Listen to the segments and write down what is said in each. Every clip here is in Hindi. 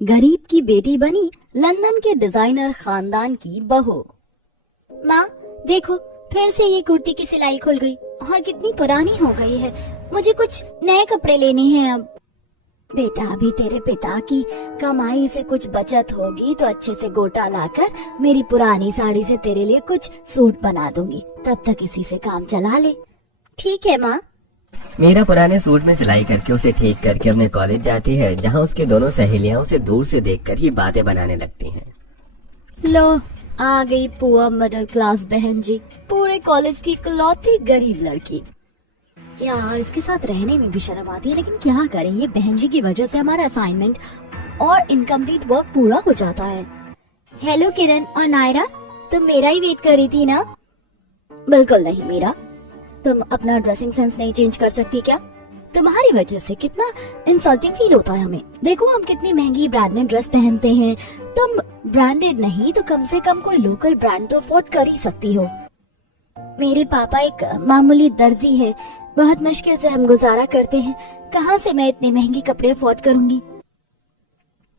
गरीब की बेटी बनी लंदन के डिजाइनर खानदान की बहू। माँ देखो, फिर से ये कुर्ती की सिलाई खुल गई और कितनी पुरानी हो गई है। मुझे कुछ नए कपड़े लेने हैं अब। बेटा, अभी तेरे पिता की कमाई से कुछ बचत होगी तो अच्छे से गोटा लाकर मेरी पुरानी साड़ी से तेरे लिए कुछ सूट बना दूंगी। तब तक इसी से काम चला ले। ठीक है माँ। मीरा पुराने सूट में सिलाई करके उसे ठीक करके अपने कॉलेज जाती है, जहाँ उसकी दोनों सहेलियां उसे दूर से देखकर ही बातें बनाने लगती हैं। लो, आ गई पुअर मिडिल क्लास बहन जी, पूरे कॉलेज की इकलौती गरीब लड़की। यार, इसके साथ रहने में भी शर्म आती है, लेकिन क्या करें, ये बहन जी की वजह से हमारा असाइनमेंट और इनकम्प्लीट वर्क पूरा हो जाता है। हेलो किरण और नायरा, तुम मेरा ही वेट कर रही थी ना? बिल्कुल नहीं मीरा, तुम अपना ड्रेसिंग सेंस नहीं चेंज कर सकती क्या? तुम्हारी वजह से कितना इंसल्टिंग फील होता है हमें। देखो, हम कितनी महंगी ब्रांडेड ड्रेस पहनते हैं, तुम ब्रांडेड नहीं तो कम से कम कोई लोकल ब्रांड तो अफोर्ड कर ही सकती हो। मेरे पापा एक मामूली दर्जी है, बहुत मुश्किल से हम गुजारा करते हैं। कहाँ से मैं इतने महंगे कपड़े अफोर्ड करूंगी?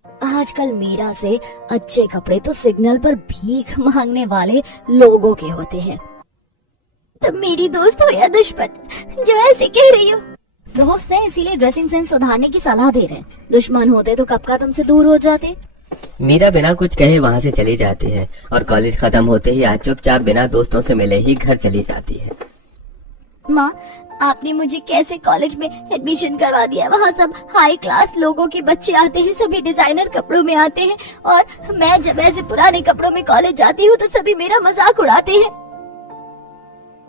आजकल मीरा से अच्छे कपड़े तो सिग्नल पर भीख मांगने वाले लोगों के होते हैं। तुम मेरी दोस्त हो या दुश्मन जो ऐसे कह रही हो? दोस्त है इसीलिए ड्रेसिंग सेंस सुधारने की सलाह दे रहे हैं। दुश्मन होते तो कब का तुमसे दूर हो जाते। मीरा बिना कुछ कहे वहाँ से चली जाती है और कॉलेज खत्म होते ही आज चुपचाप बिना दोस्तों से मिले ही घर चली जाती है। माँ, आपने मुझे कैसे कॉलेज में एडमिशन करवा दिया? वहाँ सब हाई क्लास लोगों के बच्चे आते हैं, सभी डिजाइनर कपड़ों में आते हैं, और मैं जब ऐसे पुराने कपड़ों में कॉलेज जाती हूँ तो सभी मेरा मजाक उड़ाते हैं।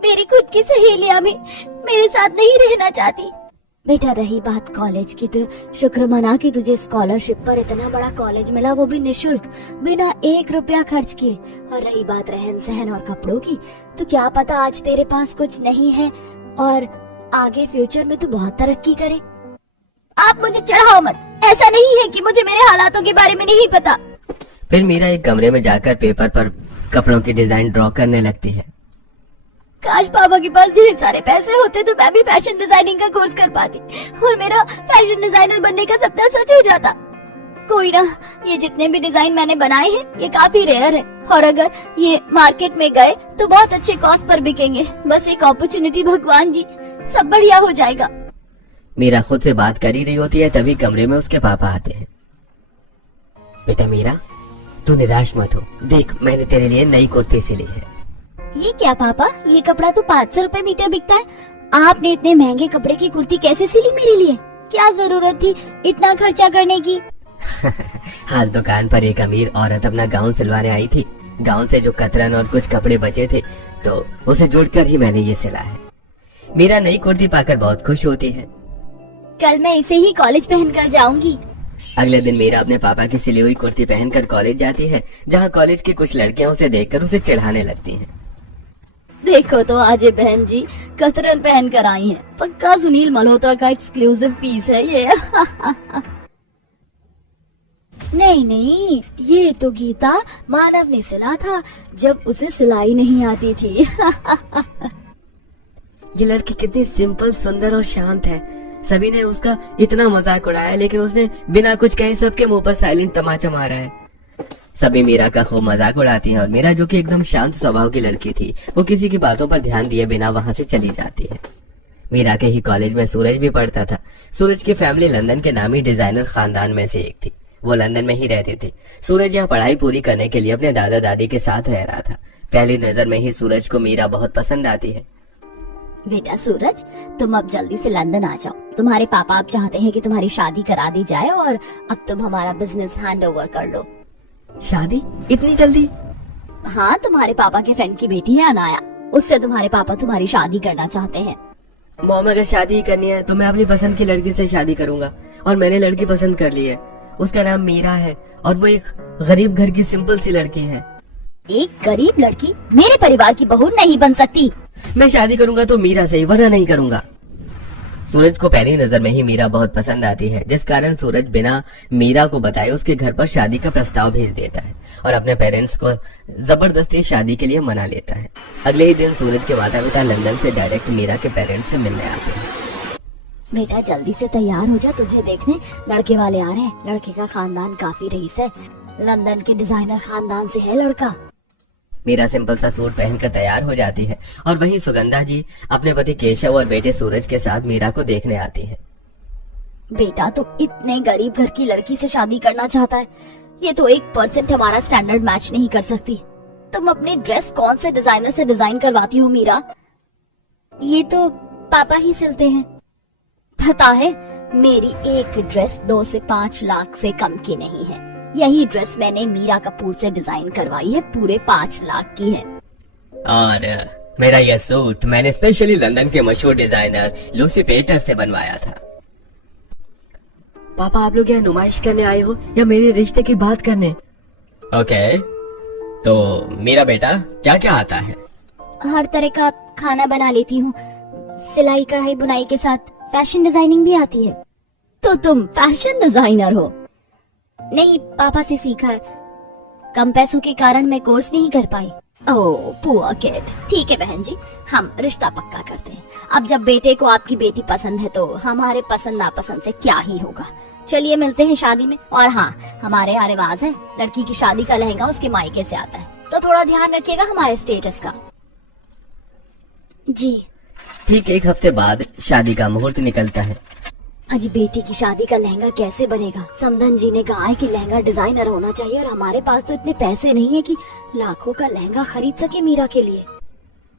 मेरी खुद की सहेलियां भी मेरे साथ नहीं रहना चाहती। बेटा, रही बात कॉलेज की, तो शुक्र मना कि तुझे स्कॉलरशिप पर इतना बड़ा कॉलेज मिला, वो भी निशुल्क, बिना 1 रुपया खर्च किए। और रही बात रहन सहन और कपड़ों की, तो क्या पता आज तेरे पास कुछ नहीं है और आगे फ्यूचर में तू बहुत तरक्की करे। आप मुझे चढ़ाओ मत, ऐसा नहीं है कि मुझे मेरे हालातों के बारे में नहीं पता। फिर मीरा एक कमरे में जाकर पेपर पर कपड़ों की डिजाइन ड्रॉ करने लगती है। काश पापा के पास ढेर सारे पैसे होते तो मैं भी फैशन डिजाइनिंग का कोर्स कर पाती और मेरा फैशन डिजाइनर बनने का सपना सच हो जाता। कोई ना, ये जितने भी डिजाइन मैंने बनाए हैं ये काफी रेयर है, और अगर ये मार्केट में गए तो बहुत अच्छे कॉस्ट पर बिकेंगे। बस एक अपॉर्चुनिटी भगवान जी, सब बढ़िया हो जाएगा। मीरा खुद से बात कर ही रही होती है, तभी कमरे में उसके पापा आते हैं। बेटा मीरा, तू निराश मत हो, देख मैंने तेरे लिए नई कुर्ती सिली है। ये क्या पापा, ये कपड़ा तो 500 रुपए मीटर बिकता है। आपने इतने महंगे कपड़े की कुर्ती कैसे सिली मेरे लिए? क्या जरूरत थी इतना खर्चा करने की? आज दुकान पर एक अमीर औरत अपना गाउन सिलवाने आई थी। गाउन से जो कतरन और कुछ कपड़े बचे थे तो उसे जोड़कर ही मैंने ये सिला है। मीरा नई कुर्ती पाकर बहुत खुश होती है। कल मैं इसे ही कॉलेज पहनकर जाऊंगी। अगले दिन मीरा अपने पापा की सिली हुई कुर्ती पहनकर कॉलेज जाती है, जहाँ कॉलेज की कुछ लड़कियां उसे देखकर उसे चिढ़ाने लगती हैं। देखो तो आज ये बहन जी कतरन पहन कर आई हैं। पक्का सुनील मल्होत्रा का एक्सक्लूसिव पीस है ये। नहीं नहीं, ये तो गीता मानव ने सिला था जब उसे सिलाई नहीं आती थी। ये लड़की कितनी सिंपल, सुंदर और शांत है। सभी ने उसका इतना मजाक उड़ाया, लेकिन उसने बिना कुछ कहे सबके मुंह पर साइलेंट तमाचा मारा है। सभी मीरा का खूब मजाक उड़ाती हैं और मीरा, जो कि एकदम शांत स्वभाव की लड़की थी, वो किसी की बातों पर ध्यान दिए बिना वहां से चली जाती है। मीरा के ही कॉलेज में सूरज भी पढ़ता था। सूरज की फैमिली लंदन के नामी डिजाइनर खानदान में से एक थी। वो लंदन में ही रहते थे। सूरज यहाँ पढ़ाई पूरी करने के लिए अपने दादा दादी के साथ रह रहा था। पहली नजर में ही सूरज को मीरा बहुत पसंद आती है। बेटा सूरज, तुम अब जल्दी से लंदन आ जाओ। तुम्हारे पापा अब चाहते हैं कि तुम्हारी शादी करा दी जाए और अब तुम हमारा बिजनेस हैंड ओवर कर लो। शादी इतनी जल्दी? हाँ, तुम्हारे पापा के फ्रेंड की बेटी है अनाया, उससे तुम्हारे पापा तुम्हारी शादी करना चाहते हैं। मॉम, अगर शादी ही करनी है तो मैं अपनी पसंद की लड़की से शादी करूंगा, और मैंने लड़की पसंद कर ली है। उसका नाम मीरा है और वो एक गरीब घर की सिंपल सी लड़की है। एक गरीब लड़की मेरे परिवार की बहू नहीं बन सकती। मैं शादी करूंगा तो मीरा से ही, वरना नहीं करूंगा। सूरज को पहली नजर में ही मीरा बहुत पसंद आती है, जिस कारण सूरज बिना मीरा को बताए उसके घर पर शादी का प्रस्ताव भेज देता है और अपने पेरेंट्स को जबरदस्ती शादी के लिए मना लेता है। अगले ही दिन सूरज के माता पिता लंदन से डायरेक्ट मीरा के पेरेंट्स से मिलने आते हैं। बेटा जल्दी से तैयार हो जा, तुझे देखने लड़के वाले आ रहे हैं। लड़के का खानदान काफी रईस है, लंदन के डिजाइनर खानदान से है लड़का। मीरा सिंपल सा सूट पहनकर तैयार हो जाती है और वहीं सुगंधा जी अपने पति केशव और बेटे सूरज के साथ मीरा को देखने आती है। बेटा तू इतने गरीब घर की लड़की से शादी करना चाहता है, ये तो 1% हमारा स्टैंडर्ड मैच नहीं कर सकती। तुम अपनी ड्रेस कौन से डिजाइनर से डिजाइन करवाती हो मीरा? ये तो पापा ही सिलते हैं। पता है, मेरी एक ड्रेस 2 से 5 लाख से कम की नहीं है। यही ड्रेस मैंने मीरा कपूर से डिजाइन करवाई है, पूरे 5 लाख की है। और मेरा यह सूट मैंने स्पेशली लंदन के मशहूर डिजाइनर लूसी पेटर से बनवाया था। पापा आप लोग यहाँ नुमाइश करने आए हो या मेरे रिश्ते की बात करने? ओके, तो मेरा बेटा क्या क्या आता है? हर तरह का खाना बना लेती हूँ, सिलाई कढ़ाई बुनाई के साथ फैशन डिजाइनिंग भी आती है। तो तुम फैशन डिजाइनर हो? नहीं, पापा से सीखा है। कम पैसों के कारण मैं कोर्स नहीं कर पाई। ओह पुअर किड। ठीक है बहन जी, हम रिश्ता पक्का करते हैं। अब जब बेटे को आपकी बेटी पसंद है तो हमारे पसंद नापसंद से क्या ही होगा। चलिए मिलते हैं शादी में। और हाँ, हमारे यहाँ रिवाज है, लड़की की शादी का लहंगा उसके मायके से आता है, तो थोड़ा ध्यान रखिएगा हमारे स्टेटस का। जी। ठीक 1 हफ्ते बाद शादी का मुहूर्त निकलता है। आज बेटी की शादी का लहंगा कैसे बनेगा? समधन जी ने कहा है कि लहंगा डिजाइनर होना चाहिए, और हमारे पास तो इतने पैसे नहीं है कि लाखों का लहंगा खरीद सके मीरा के लिए।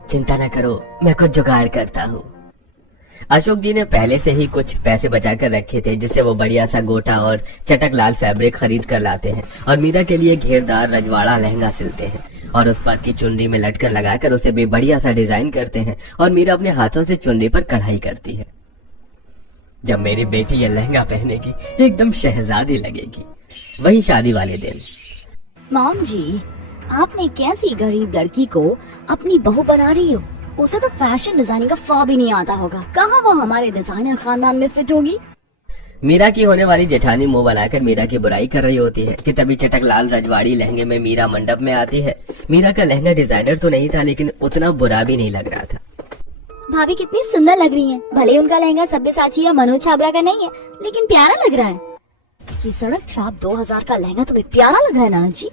चिंता न करो, मैं कुछ जुगाड़ करता हूँ। अशोक जी ने पहले से ही कुछ पैसे बचा कर रखे थे, जिससे वो बढ़िया सा गोटा और चटक लाल फैब्रिक खरीद कर लाते हैं और मीरा के लिए घेरदार रजवाड़ा लहंगा सिलते हैं और उस पर की चुनरी में लटकन लगाकर उसे भी बढ़िया सा डिजाइन करते हैं और मीरा अपने हाथों से चुनरी पर कढ़ाई करती है। जब मेरी बेटी ये लहंगा पहनेगी एकदम शहजादी लगेगी। वही शादी वाले दिन। मॉम जी, आपने कैसी गरीब लड़की को अपनी बहू बना रही हो? उसे तो फैशन डिजाइनिंग का फ भी नहीं आता होगा, कहाँ वो हमारे डिजाइनर खानदान में फिट होगी? मीरा की होने वाली जेठानी मुंह बनाकर मीरा की बुराई कर रही होती है कि तभी चटक लाल रजवाड़ी लहंगे में मीरा मंडप में आती है। मीरा का लहंगा डिजाइनर तो नहीं था, लेकिन उतना बुरा भी नहीं लग रहा था। भाभी कितनी सुंदर लग रही हैं। भले उनका लहंगा सब्यसाची या मनोज छाबड़ा का नहीं है, लेकिन प्यारा लग रहा है। ये सड़क छाप 2000 का लहंगा तुम्हें प्यारा लग रहा है नाना जी?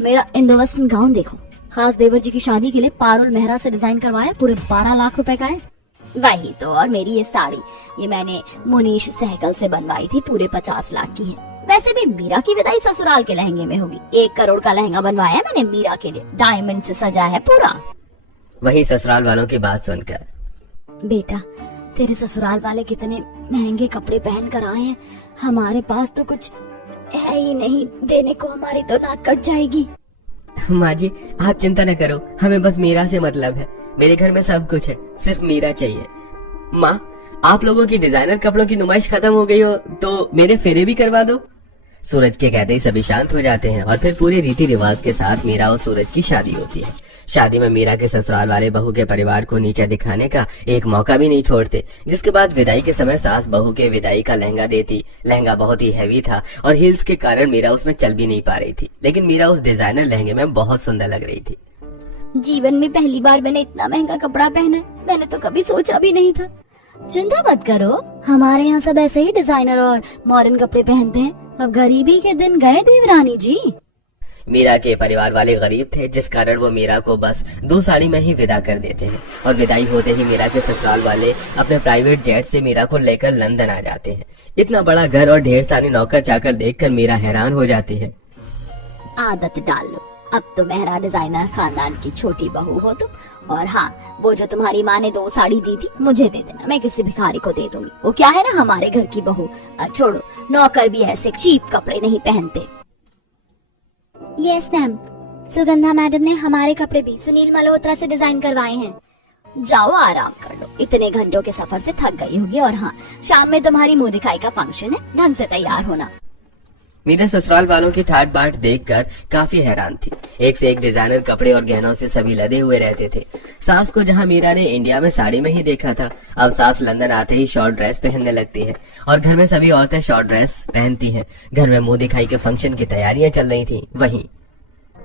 मेरा इंडो वेस्टर्न गाउन देखो, खास देवर जी की शादी के लिए पारुल मेहरा से डिजाइन करवाया, पूरे 12 लाख रुपए का है। वही तो। और मेरी ये साड़ी, ये मैंने मुनीश सहगल से बनवाई थी, पूरे 50 लाख की है। वैसे भी मीरा की विदाई ससुराल के लहंगे में होगी। 1 करोड़ का लहंगा बनवाया मैंने मीरा के लिए, डायमंड से सजा है पूरा। वही ससुराल वालों की बात सुनकर, बेटा तेरे ससुराल वाले कितने महंगे कपड़े पहन कर आए हैं, हमारे पास तो कुछ है ही नहीं देने को, हमारी तो नाक कट जाएगी। माँ जी आप चिंता न करो, हमें बस मीरा से मतलब है। मेरे घर में सब कुछ है, सिर्फ मीरा चाहिए। माँ आप लोगों की डिजाइनर कपड़ों की नुमाइश खत्म हो गई हो तो मेरे फेरे भी करवा दो। सूरज के कहते ही सभी शांत हो जाते हैं और फिर पूरे रीति रिवाज के साथ मीरा और सूरज की शादी होती है। शादी में मीरा के ससुराल वाले बहू के परिवार को नीचे दिखाने का एक मौका भी नहीं छोड़ते, जिसके बाद विदाई के समय सास बहू के विदाई का लहंगा देती। लहंगा बहुत ही हैवी था और हील्स के कारण मीरा उसमें चल भी नहीं पा रही थी, लेकिन मीरा उस डिजाइनर लहंगे में बहुत सुंदर लग रही थी। जीवन में पहली बार मैंने इतना महंगा कपड़ा पहना है, मैंने तो कभी सोचा भी नहीं था। चिंता मत करो, हमारे यहाँ सब ऐसे ही डिजाइनर और मॉडर्न कपड़े पहनते हैं। अब गरीबी के दिन गए देवरानी जी। मीरा के परिवार वाले गरीब थे, जिस कारण वो मीरा को बस 2 साड़ी में ही विदा कर देते हैं और विदाई होते ही मीरा के ससुराल वाले अपने प्राइवेट जेट से मीरा को लेकर लंदन आ जाते हैं। इतना बड़ा घर और ढेर सारी नौकर चाकर देखकर मीरा हैरान हो जाती है। आदत डाल लो, अब तो मेहरा डिजाइनर खानदान की छोटी बहू हो तुम। और हाँ, वो जो तुम्हारी माँ ने 2 साड़ी दी थी मुझे दे देना, मैं किसी भिखारी को दे दूंगी। वो क्या है ना, हमारे घर की बहू। छोड़ो, नौकर भी ऐसे चीप कपड़े नहीं पहनते। यस मैम, सुगंधा मैडम ने हमारे कपड़े भी सुनील मल्होत्रा से डिजाइन करवाए हैं। जाओ आराम कर लो, इतने घंटों के सफर से थक गई होगी। और हाँ, शाम में तुम्हारी मुंह दिखाई का फंक्शन है, ढंग से तैयार होना। मीरा ससुराल वालों की ठाट बाट देखकर काफी हैरान थी। एक से एक डिजाइनर कपड़े और गहनों से सभी लदे हुए रहते थे। सास को जहां मीरा ने इंडिया में साड़ी में ही देखा था, अब सास लंदन आते ही शॉर्ट ड्रेस पहनने लगती है और घर में सभी औरतें शॉर्ट ड्रेस पहनती हैं। घर में मुंह दिखाई के फंक्शन की तैयारियां चल रही थी। वहीं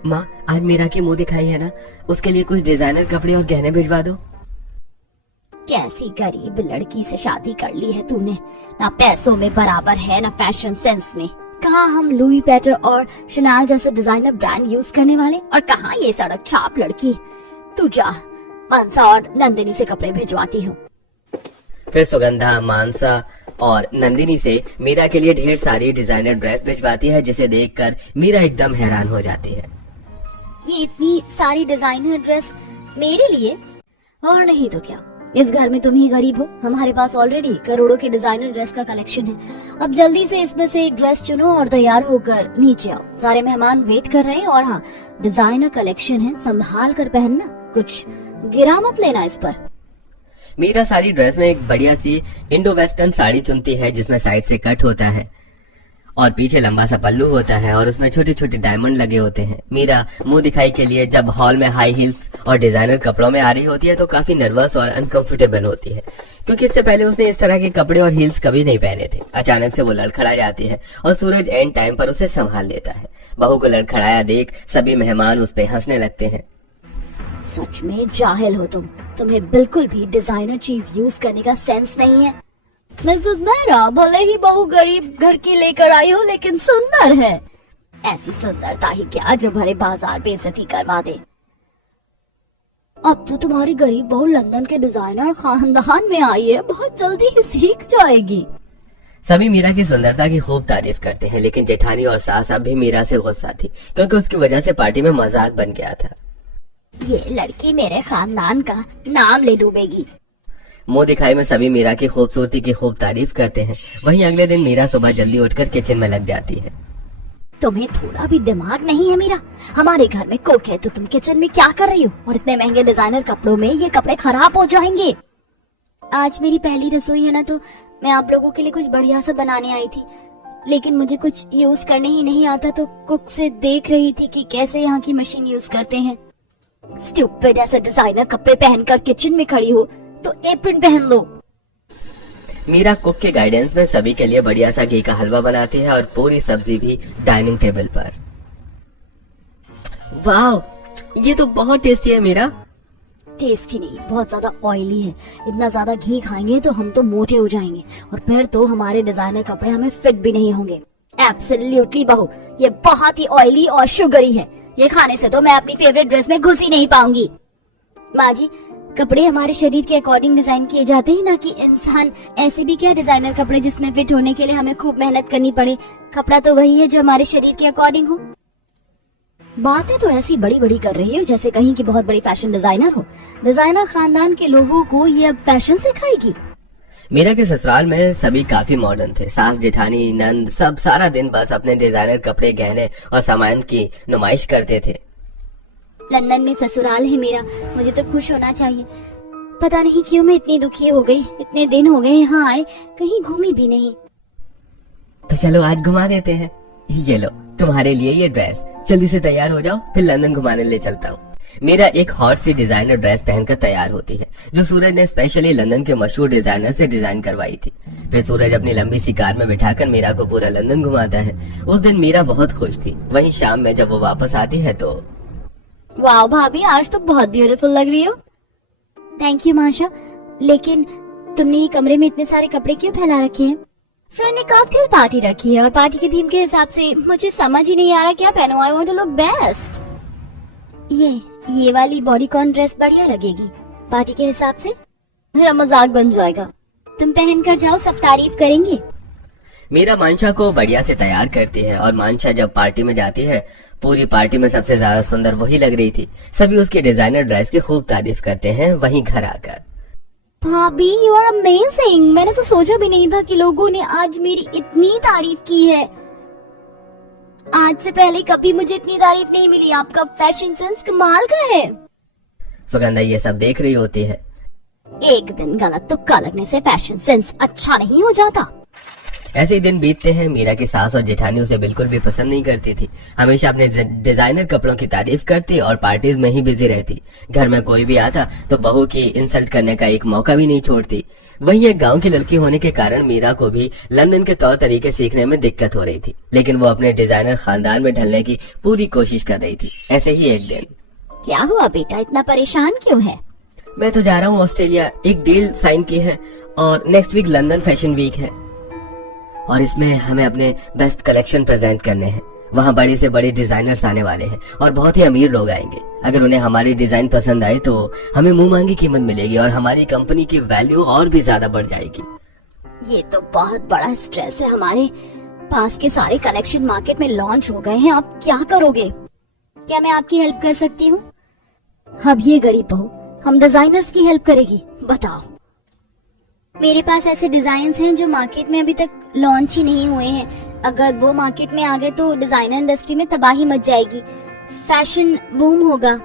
माँ आज मीरा की मुंह दिखाई है ना, उसके लिए कुछ डिजाइनर कपड़े और गहने भिजवा दो। कैसी गरीब लड़की से शादी कर ली है तूने। ना पैसों में बराबर है, ना फैशन सेंस में। कहाँ हम लुई पैटर और शनाल जैसे डिजाइनर ब्रांड यूज करने वाले, और कहाँ ये सड़क छाप लड़की। तू जा, मानसा और नंदिनी से कपड़े भिजवाती हूँ। फिर सुगंधा मानसा और नंदिनी से मीरा के लिए ढेर सारी डिजाइनर ड्रेस भिजवाती है, जिसे देखकर मीरा एकदम हैरान हो जाती है। ये इतनी सारी डिजाइनर ड्रेस मेरे लिए? और नहीं तो क्या, इस घर में तुम ही गरीब हो। हमारे पास ऑलरेडी करोड़ों के डिजाइनर ड्रेस का कलेक्शन है। अब जल्दी से इसमें से एक ड्रेस चुनो और तैयार होकर नीचे आओ। सारे मेहमान वेट कर रहे हैं। और हाँ, डिजाइनर कलेक्शन है, संभाल कर पहनना, कुछ गिरा मत लेना इस पर। मीरा सारी ड्रेस में एक बढ़िया सी इंडो वेस्टर्न साड़ी चुनती है, जिसमें साइड से कट होता है और पीछे लंबा सा पल्लू होता है और उसमें छोटे छोटे डायमंड लगे होते हैं। मीरा मुंह दिखाई के लिए जब हॉल में हाई हील्स और डिजाइनर कपड़ों में आ रही होती है तो काफी नर्वस और अनकंफर्टेबल होती है, क्योंकि इससे पहले उसने इस तरह के कपड़े और हील्स कभी नहीं पहने थे। अचानक से वो लड़खड़ा जाती है और सूरज एंड टाइम पर उसे संभाल लेता है। बहू को लड़खड़ाया देख सभी मेहमान उस पे हंसने लगते हैं। सच में जाहिल हो तुम। तुम्हें बिल्कुल भी डिजाइनर चीज यूज करने का सेंस नहीं है। मिसेस मेहरा, भले ही बहू गरीब घर की लेकर आई हो, लेकिन सुंदर है। ऐसी सुंदरता ही क्या जो भरे बाजार बेइज्जती करवा दे। अब तो तुम्हारी गरीब बहू लंदन के डिजाइनर खानदान में आई है, बहुत जल्दी ही सीख जाएगी। सभी मीरा की सुंदरता की खूब तारीफ करते हैं, लेकिन जेठानी और सास अब भी मीरा से गुस्सा थी, क्योंकि उसकी वजह से पार्टी में मजाक बन गया था। ये लड़की मेरे खानदान का नाम ले डूबेगी। मुंह दिखाई में सभी मीरा की खूबसूरती की खूब तारीफ करते हैं। वहीं अगले दिन मीरा सुबह जल्दी उठकर किचन में लग जाती है। तुम्हें थोड़ा भी दिमाग नहीं है मीरा? हमारे घर में कुक है तो तुम किचन में क्या कर रही हो? और इतने महंगे डिजाइनर कपड़ों में ये कपड़े खराब हो जाएंगे। आज मेरी पहली रसोई है ना, तो मैं आप लोगों के लिए कुछ बढ़िया सा बनाने आई थी, लेकिन मुझे कुछ यूज करने ही नहीं आता, तो कुक से देख रही थी कि कैसे यहाँ की मशीन यूज करते हैं। स्टूपिड, ऐसे डिजाइनर कपड़े पहनकर किचन में खड़ी हो तो एप्रन पहन लो। मीरा कुक के गाइडेंस में सभी के लिए बढ़िया सा घी का हलवा बनाती है और पूरी सब्जी भी डाइनिंग टेबल पर। वाह, ये तो बहुत टेस्टी है मीरा। टेस्टी नहीं, बहुत ज्यादा ऑयली है। इतना ज्यादा घी खाएंगे तो हम तो मोटे हो जाएंगे, और फिर तो हमारे डिजाइनर कपड़े हमें फिट भी नहीं होंगे। एब्सोल्युटली बहू, ये बहुत ही ऑयली और शुगरी है। ये खाने से तो मैं अपनी फेवरेट ड्रेस में घुस ही नहीं पाऊंगी। माँ जी, कपड़े हमारे शरीर के अकॉर्डिंग डिजाइन किए जाते हैं, ना कि इंसान। ऐसे भी क्या डिजाइनर कपड़े जिसमें फिट होने के लिए हमें खूब मेहनत करनी पड़े। कपड़ा तो वही है जो हमारे शरीर के अकॉर्डिंग हो। बातें तो ऐसी बड़ी बड़ी कर रही हो जैसे कहीं की बहुत बड़ी फैशन डिजाइनर हो। डिजाइनर खानदान के लोगों को ये अब फैशन सिखाएगी। मीरा के ससुराल में सभी काफी मॉडर्न थे। सास जेठानी नंद सब सारा दिन बस अपने डिजाइनर कपड़े गहने और सामान की नुमाइश करते थे। लंदन में ससुराल है मेरा, मुझे तो खुश होना चाहिए। पता नहीं क्यों मैं इतनी दुखी हो गई। इतने दिन हो गए यहाँ आए, कहीं घूमी भी नहीं। तो चलो आज घुमा देते हैं। ये लो तुम्हारे लिए ये ड्रेस, जल्दी से तैयार हो जाओ, फिर लंदन घुमाने ले चलता हूँ। मीरा एक हॉट सी डिजाइनर ड्रेस पहनकर तैयार होती है, जो सूरज ने स्पेशली लंदन के मशहूर डिजाइनर से डिजाइन करवाई थी। फिर सूरज अपनी लंबी सी कार में बिठाकर मीरा को पूरा लंदन घुमाता है। उस दिन मीरा बहुत खुश थी। वहीं शाम में जब वो वापस आती है तो वाह भाभी, आज तो बहुत ब्यूटीफुल लग रही हो। थैंक यू माशा, लेकिन तुमने ये कमरे में इतने सारे कपड़े क्यों फैला रखे हैं? फ्रेंड ने कॉकटेल पार्टी रखी है और पार्टी के थीम के हिसाब से मुझे समझ ही नहीं आ रहा क्या पहनूं। I want to look best. ये वाली बॉडीकॉन ड्रेस बढ़िया लगेगी पार्टी के हिसाब से। मेरा मजाक बन जाएगा। तुम पहन कर जाओ, सब तारीफ करेंगे। मीरा मानसा को बढ़िया से तैयार करती है और मानसा जब पार्टी में जाती है, पूरी पार्टी में सबसे ज्यादा सुंदर वही लग रही थी। सभी उसके डिजाइनर ड्रेस की खूब तारीफ करते हैं। वहीं घर आकर, भाभी यू आर अमेजिंग। मैंने तो सोचा भी नहीं था कि लोगों ने आज मेरी इतनी तारीफ की है। आज से पहले कभी मुझे इतनी तारीफ नहीं मिली। आपका फैशन सेंस कमाल का है। सुगंधा ये सब देख रही होती है। एक दिन गलत तुक्का लगने से फैशन सेंस अच्छा नहीं हो जाता। ऐसे ही दिन बीतते हैं। मीरा की सास और जेठानी उसे बिल्कुल भी पसंद नहीं करती थी। हमेशा अपने डिजाइनर कपड़ों की तारीफ करती और पार्टीज में ही बिजी रहती। घर में कोई भी आता तो बहू की इंसल्ट करने का एक मौका भी नहीं छोड़ती। वहीं एक गांव की लड़की होने के कारण मीरा को भी लंदन के तौर तरीके सीखने में दिक्कत हो रही थी, लेकिन वो अपने डिजाइनर खानदान में ढलने की पूरी कोशिश कर रही थी। ऐसे ही एक दिन, क्या हुआ बेटा, इतना परेशान क्यों है? मैं तो जा रहा हूँ ऑस्ट्रेलिया, एक डील साइन की है और next week London fashion week है और इसमें हमें अपने बेस्ट कलेक्शन प्रेजेंट करने हैं। वहाँ बड़े से बड़े डिजाइनर्स आने वाले हैं और बहुत ही अमीर लोग आएंगे। अगर उन्हें हमारी डिजाइन पसंद आए तो हमें मुंह मांगी कीमत मिलेगी और हमारी कंपनी की वैल्यू और भी ज्यादा बढ़ जाएगी। ये तो बहुत बड़ा स्ट्रेस है। हमारे पास के सारे कलेक्शन मार्केट में लॉन्च हो गए हैं, आप क्या करोगे? क्या मैं आपकी हेल्प कर सकती हूँ? अब ये गरीब बहू हम डिजाइनर्स की हेल्प करेगी? बताओ। मेरे पास ऐसे डिजाइन हैं जो मार्केट में अभी तक लॉन्च ही नहीं हुए हैं। अगर वो मार्केट में आ गए तो डिजाइनर इंडस्ट्री में तबाही मच जाएगी, फैशन बूम होगा।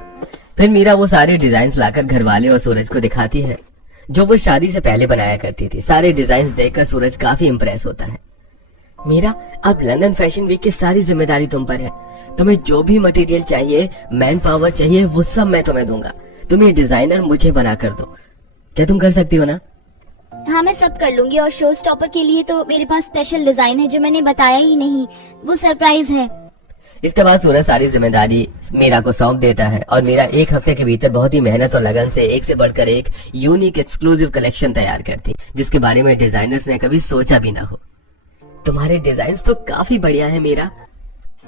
फिर मीरा वो सारे डिजाइन लाकर घरवाले और सूरज को दिखाती है जो वो शादी से पहले बनाया करती थी। सारे डिजाइन देखकर सूरज काफी इम्प्रेस होता है। मीरा, अब लंदन फैशन वीक की सारी जिम्मेदारी तुम पर है। तुम्हें जो भी मटेरियल चाहिए, मैन पावर चाहिए, वो सब मैं तुम्हें दूंगा। तुम ये डिजाइनर मुझे बना कर दो। क्या तुम कर सकती हो ना? हाँ, मैं सब कर लूंगी। और शो स्टॉपर के लिए तो मेरे पास स्पेशल डिजाइन है जो मैंने बताया ही नहीं, वो सरप्राइज है। इसके बाद सूरज सारी जिम्मेदारी मीरा को सौंप देता है और मीरा एक हफ्ते के भीतर बहुत ही मेहनत और लगन से एक से बढ़कर एक यूनिक एक्सक्लूसिव कलेक्शन तैयार करती, जिसके बारे में डिजाइनर्स ने कभी सोचा भी ना हो। तुम्हारे डिजाइन तो काफी बढ़िया है मीरा।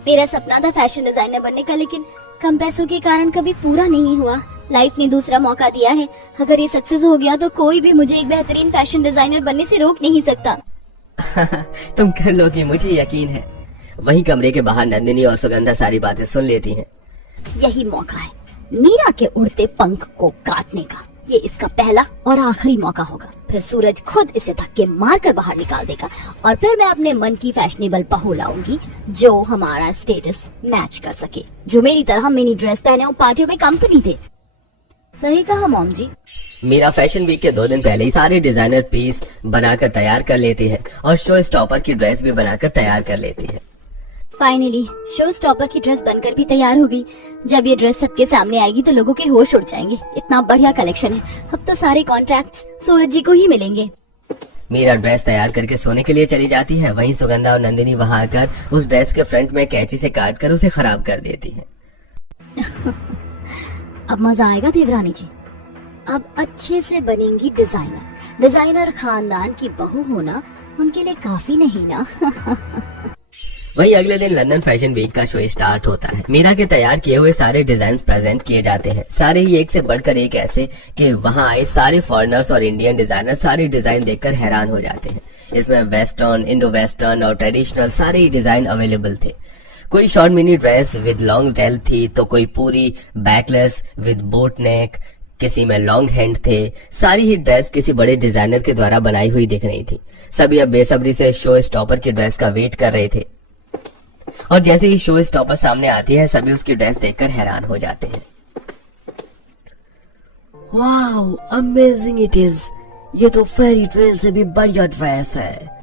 मेरा सपना था फैशन डिजाइनर बनने का, लेकिन कम पैसों के कारण कभी पूरा नहीं हुआ। लाइफ ने दूसरा मौका दिया है। अगर ये सक्सेस हो गया तो कोई भी मुझे एक बेहतरीन फैशन डिजाइनर बनने से रोक नहीं सकता। तुम कर लोगी, मुझे यकीन है। वहीं कमरे के बाहर नंदिनी और सुगंधा सारी बातें सुन लेती हैं। यही मौका है मीरा के उड़ते पंख को काटने का। ये इसका पहला और आखिरी मौका होगा। फिर सूरज खुद इसे धक्के मारकर बाहर निकाल देगा और फिर मैं अपने मन की फैशनेबल बहू लाऊंगी जो हमारा स्टेटस मैच कर सके, जो मेरी तरह मिनी ड्रेस पहने और पार्टियों में कंपनी दे। सही कहा मॉम जी। मीरा फैशन वीक के 2 दिन पहले ही सारे डिजाइनर पीस बनाकर तैयार कर लेती है और शो स्टॉपर की ड्रेस भी बनाकर तैयार कर लेती है। फाइनली शो स्टॉपर की ड्रेस बनकर भी तैयार हो गई। जब ये ड्रेस सबके सामने आएगी तो लोगों के होश उड़ जाएंगे। इतना बढ़िया कलेक्शन है, अब तो सारे कॉन्ट्रैक्ट्स सूरज जी को ही मिलेंगे। मीरा ड्रेस तैयार करके सोने के लिए चली जाती है। वहीं सुगंधा और नंदिनी वहां आकर उस ड्रेस के फ्रंट में कैंची से काट कर उसे खराब कर देती है। अब मजा आएगा देवरानी जी। अब अच्छे से बनेंगी डिजाइनर। डिजाइनर खानदान की बहू होना उनके लिए काफी नहीं ना। वहीं अगले दिन लंदन फैशन वीक का शो स्टार्ट होता है। मीरा के तैयार किए हुए सारे डिजाइन प्रेजेंट किए जाते हैं। सारे ही एक से बढ़कर एक ऐसे कि वहां आए सारे फॉरेनर्स और इंडियन डिजाइनर सारे डिजाइन देखकर हैरान हो जाते हैं। इसमें वेस्टर्न, इंडो वेस्टर्न और ट्रेडिशनल सारे ही डिजाइन अवेलेबल थे। कोई short mini dress with long tail थी तो कोई पूरी बैकलेस विद बोट नेक, किसी में लॉन्ग हैंड थे। सारी ही ड्रेस किसी बड़े डिजाइनर के द्वारा बनाई हुई दिख रही थी। सभी अब बेसब्री से शो स्टॉपर की ड्रेस का वेट कर रहे थे और जैसे ही शो स्टॉपर सामने आती है सभी उसकी ड्रेस देखकर हैरान हो जाते हैं। Wow, amazing it is. ये तो फेरी टेल से भी बढ़िया ड्रेस है।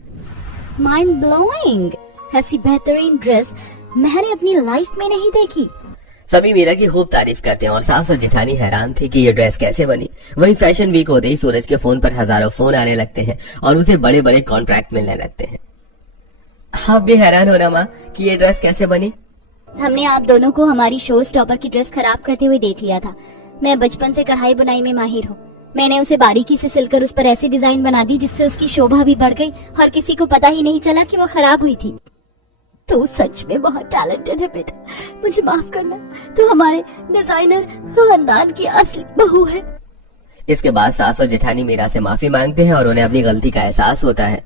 Mind blowing. ऐसी बेहतरीन ड्रेस मैंने अपनी लाइफ में नहीं देखी। सभी मीरा की खूब तारीफ करते हैं और सास और जेठानी हैरान थे कि ये ड्रेस कैसे बनी। वहीं फैशन वीक होते ही सूरज के फोन पर हजारों फोन आने लगते हैं और उसे बड़े बड़े कॉन्ट्रैक्ट मिलने लगते हैं। आप भी हैरान हो ना माँ कि ये ड्रेस कैसे बनी? हमने आप दोनों को हमारी शो स्टॉपर की ड्रेस खराब करते हुए देख लिया था। मैं बचपन से कढ़ाई बुनाई में माहिर हूँ। मैंने उसे बारीकी से सिलकर उस पर ऐसी डिजाइन बना दी जिससे उसकी शोभा भी बढ़ गई और किसी को पता ही नहीं चला कि वो खराब हुई थी। तो सच में बहुत टैलेंटेड है बेटा, मुझे माफ करना। तो हमारे डिजाइनर खानदान की असली बहू है। इसके बाद सास और जेठानी मीरा से माफी मांगते हैं और उन्हें अपनी गलती का एहसास होता है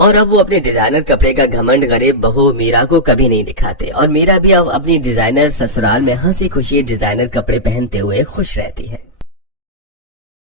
और अब वो अपने डिजाइनर कपड़े का घमंड गरीब बहू मीरा को कभी नहीं दिखाते और मीरा भी अब अपनी डिजाइनर ससुराल में हंसी खुशी डिजाइनर कपड़े पहनते हुए खुश रहती है।